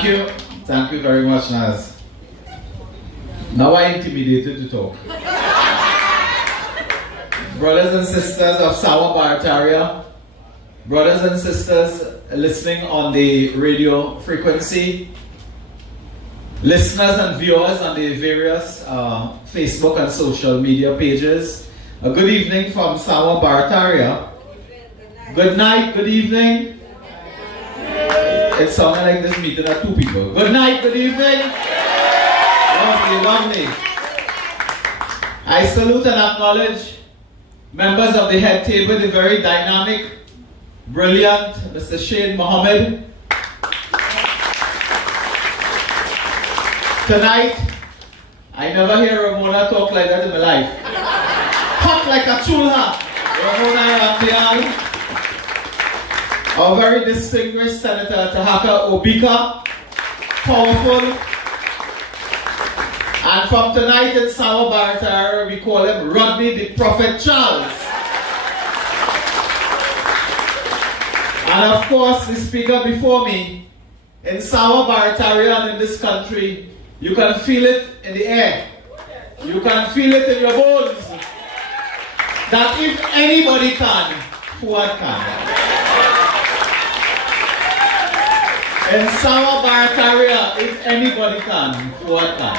Thank you. Thank you very much, Naz. Now I'm intimidated to talk. Brothers and sisters of Sawa Barataria, brothers and sisters listening on the radio frequency, listeners and viewers on the various Facebook and social media pages, a good evening from Sawa Barataria. Good night, good evening. It sounded like this meeting are two people. Good night, good evening. Lovely, lovely. I salute and acknowledge members of the head table, the very dynamic, brilliant Mr. Shane Mohammed. Tonight, I never hear Ramona talk like that in my life. Hot like a chulha. Ramona Yatian. Our very distinguished Senator Tahaka Obika. Powerful. And from tonight in Sawa Barataria, we call him Rodney the Prophet Charles. And of course, the speaker before me, in Sawa Barataria and in this country, you can feel it in the air. You can feel it in your bones. That if anybody can, Juan can. In Sawa Barataria, if anybody can, Juan can.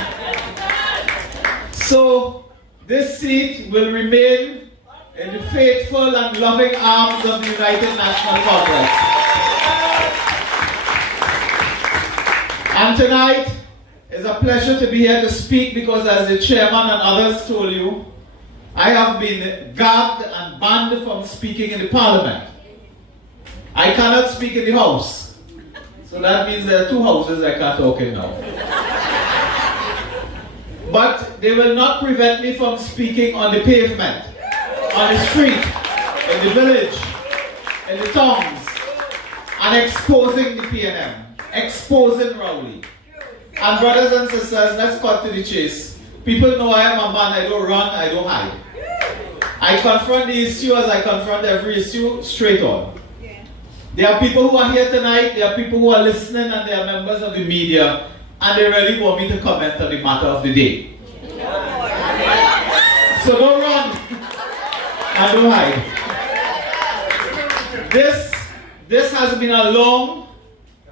So, this seat will remain in the faithful and loving arms of the United National Congress. And tonight is a pleasure to be here to speak because, as the chairman and others told you, I have been gagged and banned from speaking in the Parliament. I cannot speak in the House. So that means there are two houses I can't talk in now. But they will not prevent me from speaking on the pavement, on the street, in the village, in the towns, and exposing the PNM, exposing Rowley. And brothers and sisters, let's cut to the chase. People know I am a man, I don't run, I don't hide. I confront the issue as I confront every issue, straight on. There are people who are here tonight, there are people who are listening, and they are members of the media, and they really want me to comment on the matter of the day. So don't run and don't hide. This has been a long,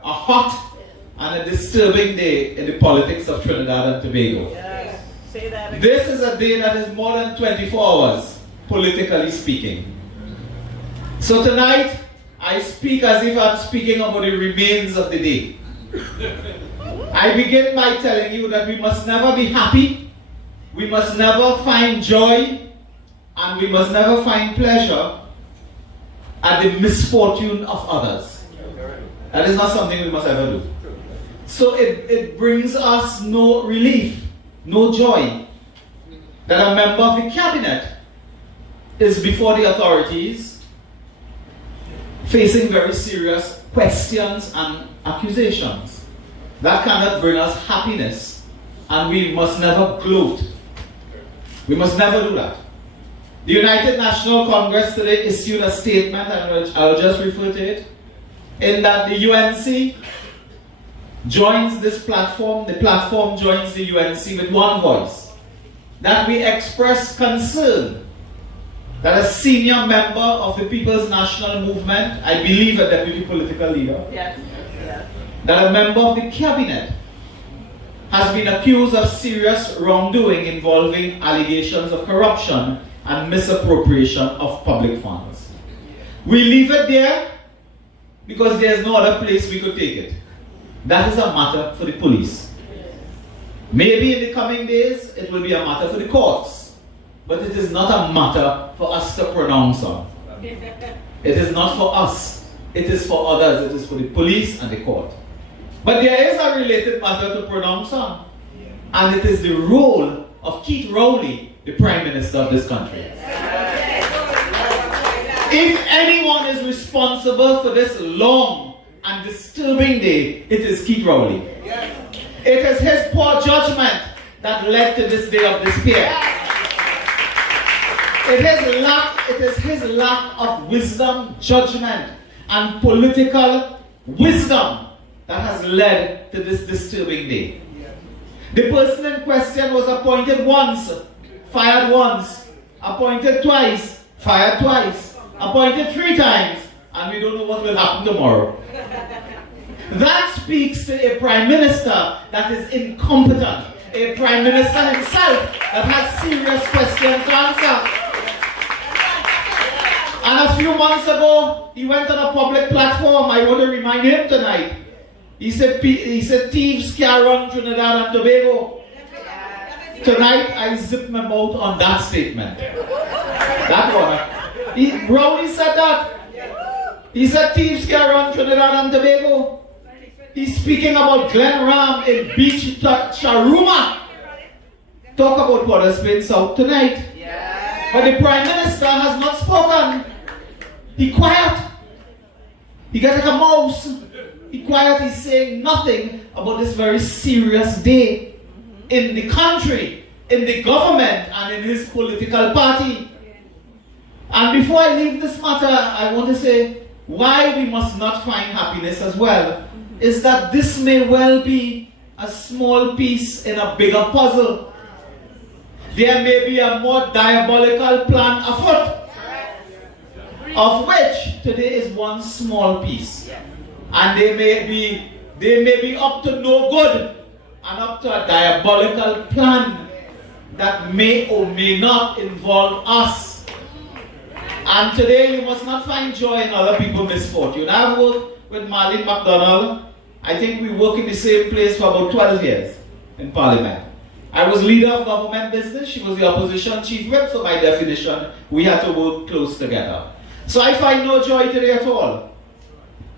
a hot, and a disturbing day in the politics of Trinidad and Tobago. Yes. Say that again. This is a day that is more than 24 hours, politically speaking. So tonight, I speak as if I'm speaking about the remains of the day. I begin by telling you that we must never be happy, we must never find joy, and we must never find pleasure at the misfortune of others. That is not something we must ever do. So it brings us no relief, no joy, that a member of the cabinet is before the authorities facing very serious questions and accusations. That cannot bring us happiness, and we must never gloat. We must never do that. The United National Congress today issued a statement, and I'll just refer to it, in that the UNC joins this platform, the platform joins the UNC with one voice, that we express concern that a senior member of the People's National Movement, I believe a deputy political leader, Yes. that a member of the cabinet has been accused of serious wrongdoing involving allegations of corruption and misappropriation of public funds. We leave it there because there's no other place we could take it. That is a matter for the police. Maybe in the coming days it will be a matter for the courts, but it is not a matter for us to pronounce on. It is not for us, it is for others, it is for the police and the court. But there is a related matter to pronounce on, and it is the role of Keith Rowley, the Prime Minister of this country. If anyone is responsible for this long and disturbing day, it is Keith Rowley. It is his poor judgment that led to this day of despair. It is his lack of wisdom, judgment, and political wisdom that has led to this disturbing day. The person in question was appointed once, fired once, appointed twice, fired twice, appointed 3 times, and we don't know what will happen tomorrow. That speaks to a prime minister that is incompetent, a prime minister himself that has serious questions to answer. And a few months ago, he went on a public platform. I want to remind him tonight. He said thieves can't run Trinidad and Tobago. Tonight, I zip my mouth on that statement. That one. Rowley said that. He said thieves can't run Trinidad and Tobago. He's speaking about Glen Ram in Beach Charuma. Talk about what has been South tonight. But the Prime Minister has not spoken. He quiet. He got like a mouse. He quiet. He's saying nothing about this very serious day in the country, in the government, and in his political party. And before I leave this matter, I want to say why we must not find happiness as well is that this may well be a small piece in a bigger puzzle. There may be a more diabolical plan afoot, of which today is one small piece. And they may be up to no good and up to a diabolical plan that may or may not involve us. And today you must not find joy in other people's misfortune. I've worked with Marlene MacDonald. I think we work in the same place for about 12 years in Parliament. I was leader of government business. She was the opposition chief whip, so by definition, we had to work close together. So I find no joy today at all.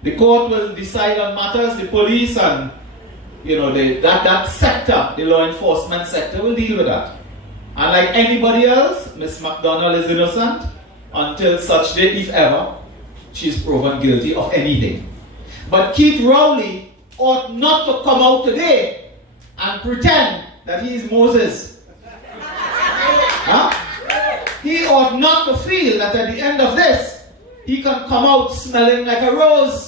The court will decide on matters, the police and that sector, the law enforcement sector, will deal with that. And like anybody else, Miss MacDonald is innocent until such day, if ever, she is proven guilty of anything. But Keith Rowley ought not to come out today and pretend that he is Moses. Huh? He ought not to feel that at the end of this, he can come out smelling like a rose.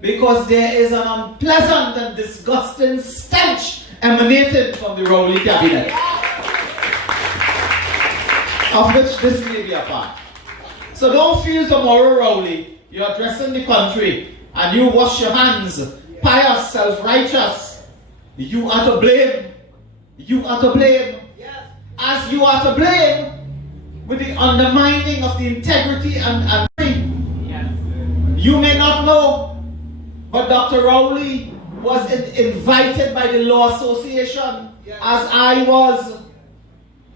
Because there is an unpleasant and disgusting stench emanating from the Rowley cabinet, of which this may be a part. So don't feel tomorrow, Rowley, you're addressing the country and you wash your hands, pious, self-righteous. You are to blame. You are to blame. As you are to blame with the undermining of the integrity and you may not know, but Dr. Rowley was invited by the Law Association, as I was,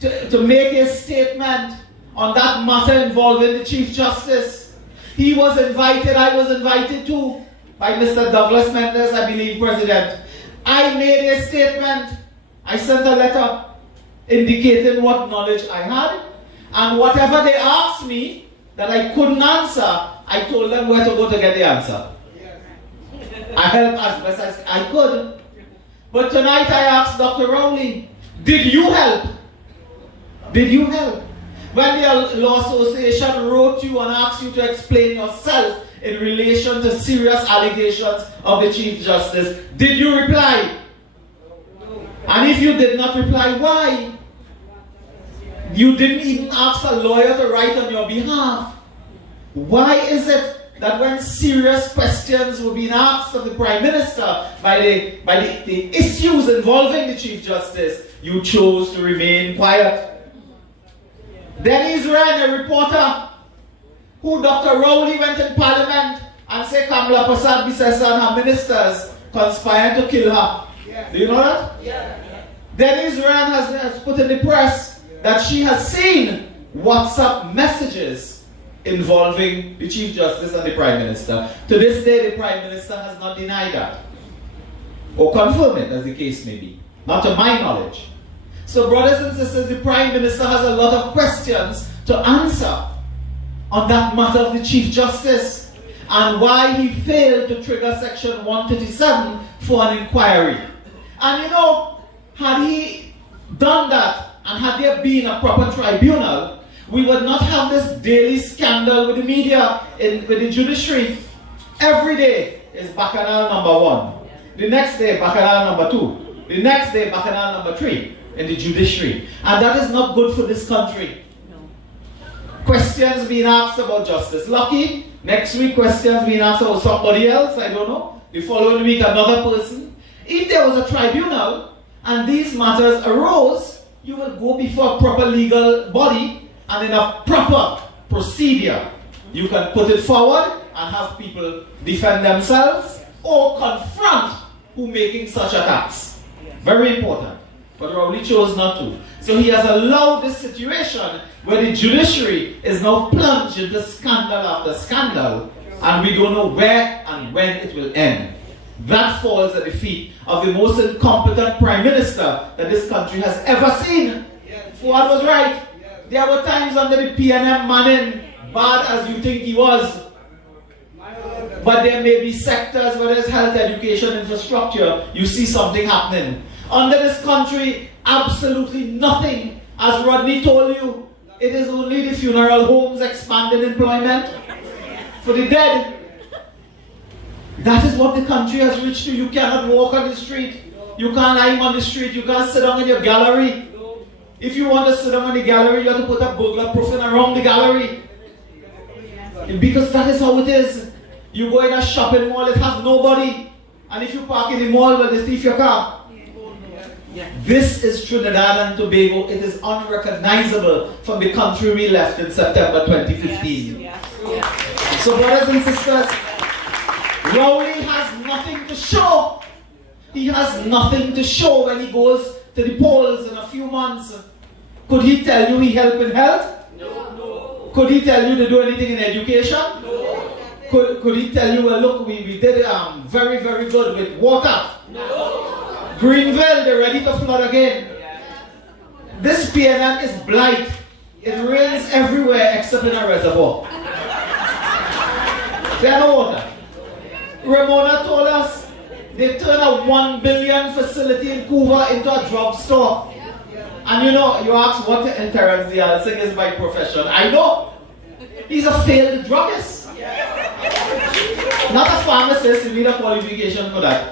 to make a statement on that matter involving the Chief Justice. He was invited, I was invited too, by Mr. Douglas Mendes, I believe, President. I made a statement. I sent a letter indicating what knowledge I had, and whatever they asked me that I couldn't answer, I told them where to go to get the answer. I helped as best as I could. But tonight I asked Dr. Rowley, did you help? Did you help? When the Law Association wrote you and asked you to explain yourself in relation to serious allegations of the Chief Justice, did you reply? And if you did not reply, why? You didn't even ask a lawyer to write on your behalf. Why is it that when serious questions were being asked of the Prime Minister by the issues involving the Chief Justice, you chose to remain quiet? Denise Wren, a reporter, who Dr. Rowley went in Parliament and said Kamala Prasad Bisesa and her ministers conspired to kill her. Yeah. Do you know that? Yeah. Denise Wren has put in the press that she has seen WhatsApp messages involving the Chief Justice and the Prime Minister. To this day, the Prime Minister has not denied that, or confirmed it, as the case may be. Not to my knowledge. So, brothers and sisters, the Prime Minister has a lot of questions to answer on that matter of the Chief Justice and why he failed to trigger Section 137 for an inquiry. And you know, had he done that and had there been a proper tribunal, we would not have this daily scandal with the media, with the judiciary. Every day is Bacchanal number 1. The next day, Bacchanal number 2. The next day, Bacchanal number 3 in the judiciary. And that is not good for this country. No. Questions being asked about Justice Lucky. Next week, questions being asked about somebody else, I don't know. The following week, another person. If there was a tribunal and these matters arose, you will go before a proper legal body and in a proper procedure. You can put it forward and have people defend themselves or confront who making such attacks. Very important. But Rowley chose not to. So he has allowed this situation where the judiciary is now plunged into scandal after scandal, and we don't know where and when it will end. That falls at the feet of the most incompetent prime minister that this country has ever seen. Fuad was right. There were times under the PNM Manning, bad as you think he was, but there may be sectors where there's health, education, infrastructure, you see something happening. Under this country, absolutely nothing. As Rodney told you, it is only the funeral homes expanded employment for the dead. That is what the country has reached to. You cannot walk on the street. You can't lie on the street. You can't sit down in your gallery. If you want to sit down in the gallery, you have to put a burglar-proofing around the gallery. Because that is how it is. You go in a shopping mall, it has nobody. And if you park in the mall, well, they steal your car. This is Trinidad and Tobago. It is unrecognizable from the country we left in September 2015. So brothers and sisters, Rowley has nothing to show. He has nothing to show when he goes to the polls in a few months. Could he tell you he helped in health? No. Could he tell you to do anything in education? No. Could he tell you, well, look, we did very, very good with water? No. Greenville, they're ready to flood again. This PNM is blight. It rains everywhere except in a reservoir. There's no water. Ramona told us they turned a 1 billion facility in Cuba into a drugstore. And you know, you ask what Terence Dialsing is by profession. I know. He's a failed druggist. Not a pharmacist, you need a qualification for that.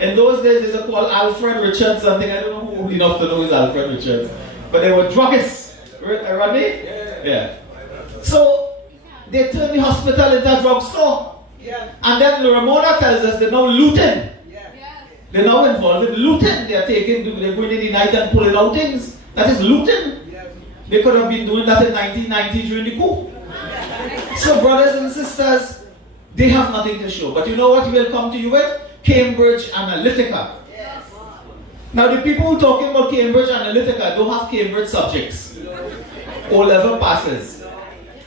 In those days, there's a called Alfred Richards something. I don't know who enough to know is Alfred Richards. But they were druggists. Rodney? Yeah. So, they turned the hospital into a drugstore. And then Ramona tells us they're now looting. They're now involved in looting. They're going in the night and pulling out things. That is looting. They could have been doing that in 1990 during the coup. So brothers and sisters, they have nothing to show. But you know what will come to you with? Cambridge Analytica. Now the people who are talking about Cambridge Analytica don't have Cambridge subjects. O-level passes.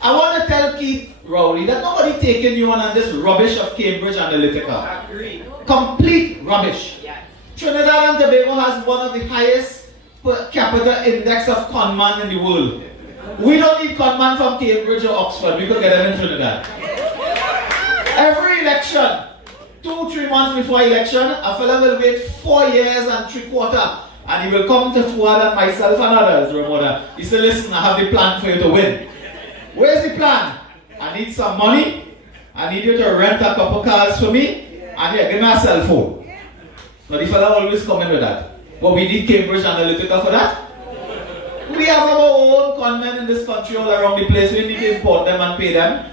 I want to tell Keith Rowley that nobody taking you on this rubbish of Cambridge Analytica. Complete rubbish. Trinidad and Tobago has one of the highest per capita index of conman in the world. We don't need conman from Cambridge or Oxford. We could get them in Trinidad. Every election, 2-3 months before election, a fellow will wait 4 years and 3/4, and he will come to Fuad and myself and others, Ramona. He said, listen, I have the plan for you to win. Where's the plan? I need some money. I need you to rent a couple cars for me. And here, give me a cell phone. Now the fellow always come in with that. But we need Cambridge Analytica for that. We have our own conmen in this country all around the place. We need to import them and pay them.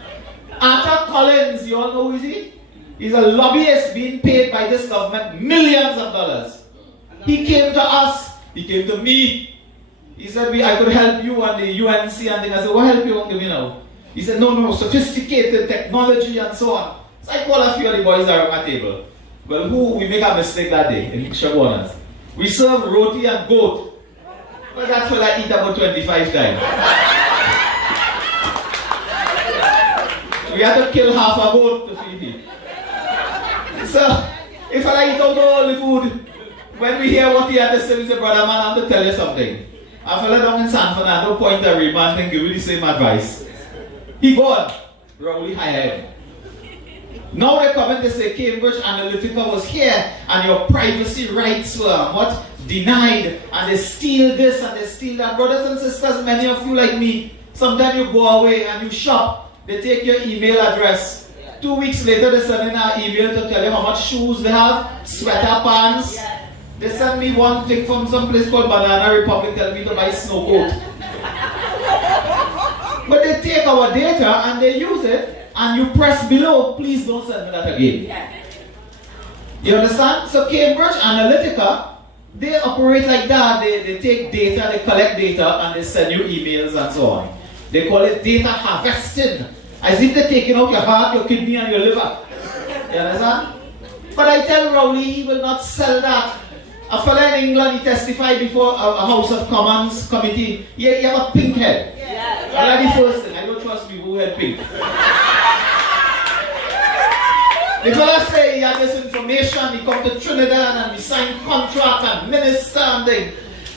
Arthur Collins, you all know who is he? He's a lobbyist being paid by this government millions of dollars. He came to us. He came to me. He said, I could help you and the UNC and things. I said, what help you want to give me now? He said, no, sophisticated technology and so on. So I called a few of the boys around my table. Well, we make a mistake that day in Shabonas. We serve roti and goat. But that fella eat about 25 times. We had to kill half a goat to feed him. So, if I eat out all the food, when we hear what he had to say, we say, brother man, I have to tell you something. A fella down in San Fernando point a remand and give you the same advice. He gone. Rowley hired him. Now they're coming to say Cambridge Analytica was here and your privacy rights were denied, and they steal this and they steal that. Brothers and sisters, many of you like me, sometimes you go away and you shop, they take your email address. 2 weeks later, they send in an email to tell you how much shoes they have, sweater pants. They sent me one thing from some place called Banana Republic, tell me to buy snow coat. But they take our data and they use it, and you press below, please don't send me that again. You understand? So Cambridge Analytica, they operate like that. They take data, they collect data, and they send you emails and so on. They call it data harvesting. As if they're taking out your heart, your kidney, and your liver. You understand? But I tell Rowley, he will not sell that. A fellow in England, he testified before a House of Commons committee. He have a pink head. That's the first thing. I don't trust people who had pink. The fellow say he had this information, he come to Trinidad and we signed contract and minister and thing.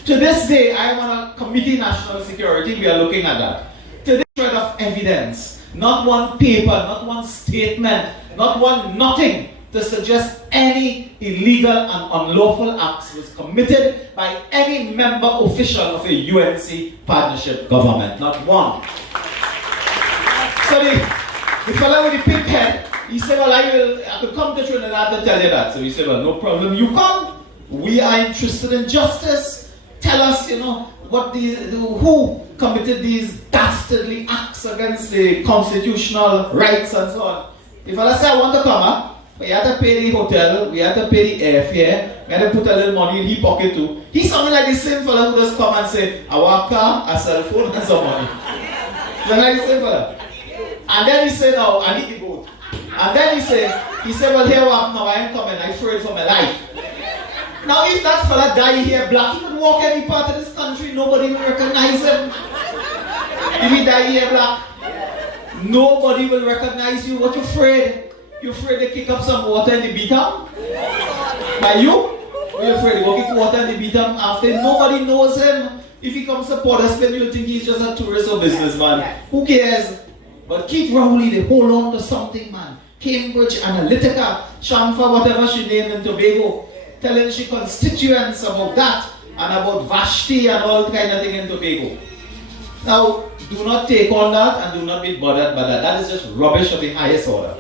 To this day, I am on a committee national security, we are looking at that. To this shred of evidence, not one paper, not one statement, not one nothing to suggest any illegal and unlawful acts was committed by any member official of a UNC partnership government. Not one. So the fellow with the pink head, he said, well, I could come to Trinidad to tell you that. So he said, well, no problem, you come. We are interested in justice. Tell us, who committed these dastardly acts against the constitutional rights and so on. The fellow said, I want to come, but you have to pay the hotel, we have to pay the airfare, we have to put a little money in his pocket too. He sounded like the same fellow who just come and say, I want a car, a cell phone, and some money. He's like the same fellow. And then he said, oh, I need the boat. And then he said, well, here what now, I am coming, I'm afraid for my life. Now, if that fella die here black, he could walk any part of this country, nobody will recognize him. If he die here black, nobody will recognize you. What you afraid? You afraid they kick up some water and they beat him? By you? Or you afraid they go kick water and they beat him after? Nobody knows him. If he comes to Port of Spain, you think he's just a tourist or businessman. Who cares? But Keith Rowley, they hold on to something, man. Cambridge Analytica, Shamfa, whatever she named in Tobago, telling she constituents about that and about Vashti and all kind of thing in Tobago. Now, do not take on that and do not be bothered by that. That is just rubbish of the highest order.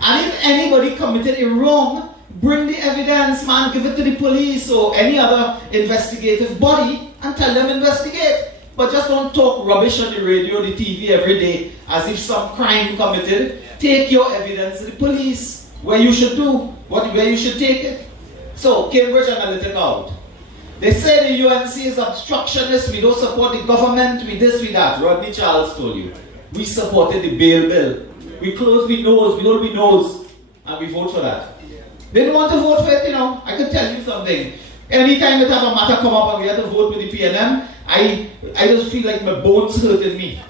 And if anybody committed a wrong, bring the evidence, man, give it to the police or any other investigative body and tell them investigate. But just don't talk rubbish on the radio, the TV every day as if some crime committed. Take your evidence to the police, where you should where you should take it. So, Cambridge Analytica out. They say the UNC is obstructionist, we don't support the government, we this, we that. Rodney Charles told you. We supported the bail bill. We close we nose, and we vote for that. They didn't want to vote for it, I could tell you something. Anytime that have a matter come up and we have to vote with the PNM, I just feel like my bones hurting me.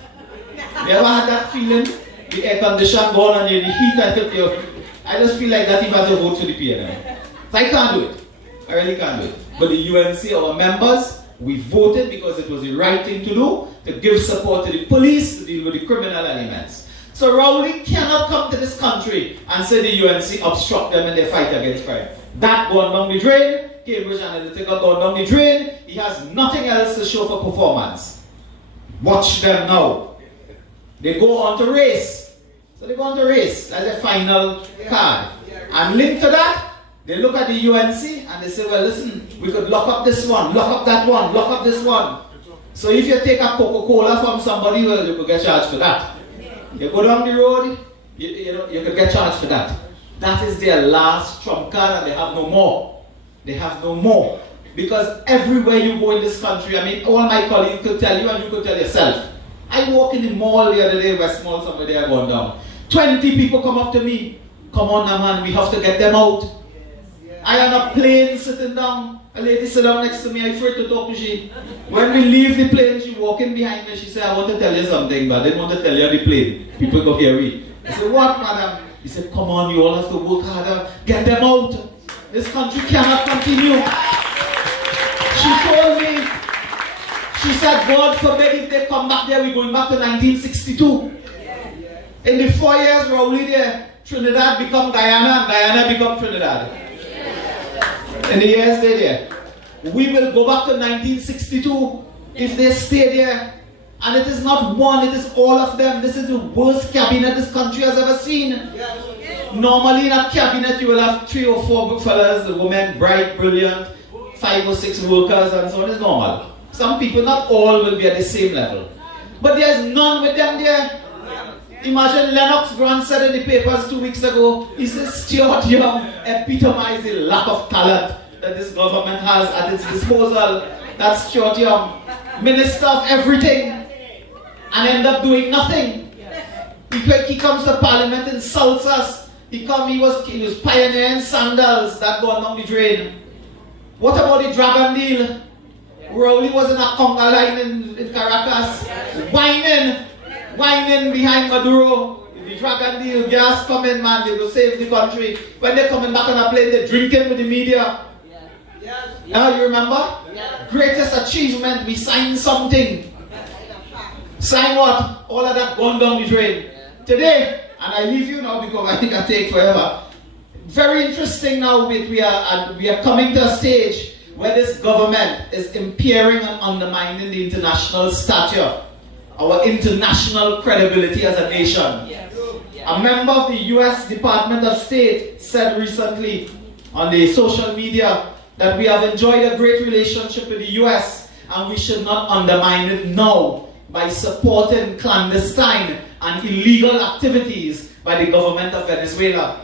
You ever had that feeling? The air condition going on, the heat until you. I just feel like that if I have to vote for the PNM. So I can't do it. I really can't do it. But the UNC, our members, we voted because it was the right thing to do, to give support to the police to deal with the criminal elements. So Rowley cannot come to this country and say the UNC obstruct them in their fight against crime. That gone down the drain, Cambridge Analytica gone down the drain, he has nothing else to show for performance. Watch them now. They go on to race. So they go on to race as a final card. And linked to that, they look at the UNC and they say, well, listen, we could lock up this one, lock up that one, lock up this one. So if you take a Coca-Cola from somebody, well, you could get charged for that. You go down the road, you could get charged for that. That is their last trump card and they have no more. They have no more. Because everywhere you go in this country, I mean, all my colleagues could tell you and you could tell yourself. I walk in the mall the other day, West Mall, somewhere there going down. 20 people come up to me. Come on now, man, we have to get them out. I am on a plane sitting down. A lady sit down next to me, I'm afraid to talk to she. When we leave the plane, she walking behind me, she said, I want to tell you something, but I didn't want to tell you on the plane. People go hear me. I said, what, madam? He said, come on, you all have to work harder. Get them out. This country cannot continue. She told me, she said, God forbid if they come back there, we're going back to 1962. In the 4 years, Rowley there, Trinidad become Guyana, and Guyana become Trinidad. In the years they're there. We will go back to 1962 if they stay there And it is not one, it is all of them. This is the worst cabinet this country has ever seen. Normally in a cabinet you will have 3 or 4 good fellas, the women bright, brilliant, 5 or 6 workers and so on. It's normal. Some people, not all, will be at the same level. But there's none with them there. Imagine Lennox Grant said in the papers 2 weeks ago, he said Stuart Young epitomized the lack of talent that this government has at its disposal. That's Stuart Young, minister of everything, and end up doing nothing. He comes to Parliament, insults us. He was pioneering sandals that go down the drain. What about the Dragon deal? Rowley was in a conga line in Caracas, whining behind Maduro. The Dragon deal, gas coming, man, they will save the country. When they're coming back on a plane, they're drinking with the media. You remember? Greatest achievement, we signed something. Sign what? All of that gone down the drain. Today, and I leave you now because I think I take forever. Very interesting now, we are coming to a stage where this government is impairing and undermining the international stature, our international credibility as a nation. A member of the US Department of State said recently on the social media that we have enjoyed a great relationship with the US and we should not undermine it now by supporting clandestine and illegal activities by the government of Venezuela.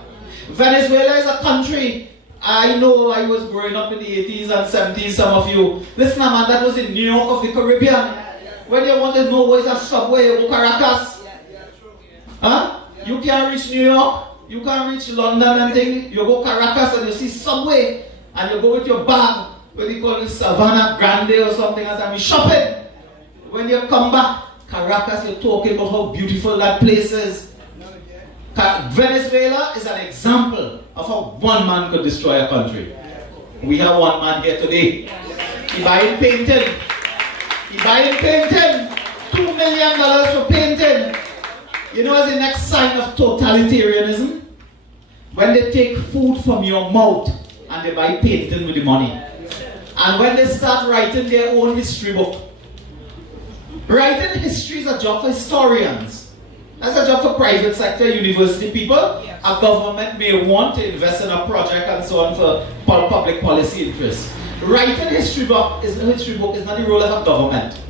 Venezuela is a country, I know I was growing up in the 80s and 70s, some of you. Listen, man, that was in New York of the Caribbean. When you want to know where's a subway, you go Caracas. Huh? You can't reach New York, you can't reach London and things. You go Caracas and you see subway, and you go with your bag, what they call it, Savannah Grande or something, and you shopping. When you come back, Caracas, you're talking about how beautiful that place is. Venezuela is an example of how one man could destroy a country. We have one man here today. He buying painting. $2 million for painting. You know what's the next sign of totalitarianism? When they take food from your mouth and they buy painting with the money. And when they start writing their own history book. Writing history is a job for historians. That's a job for private sector, university people. Yes. A government may want to invest in a project and so on for public policy interests. Writing history book is not the role of a government.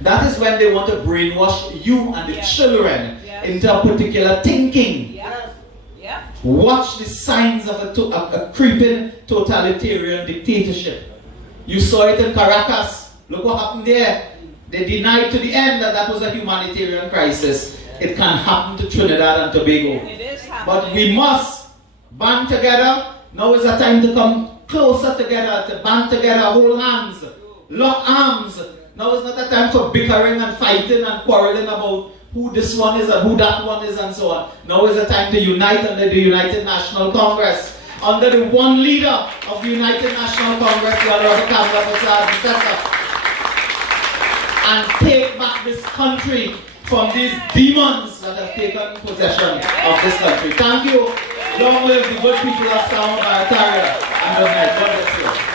That is when they want to brainwash you and the children into a particular thinking. Watch the signs of a creeping totalitarian dictatorship. You saw it in Caracas. Look what happened there. They denied to the end that was a humanitarian crisis. It can happen to Trinidad and Tobago. But we must band together. Now is the time to come closer together, to band together, hold hands, lock arms. Now is not the time for bickering and fighting and quarreling about who this one is and who that one is and so on. Now is the time to unite under the United National Congress. Under the one leader of the United National Congress, the Honorable and take back this country from these demons that have taken possession of this country. Thank you. Long live the good people of Barataria and God bless you.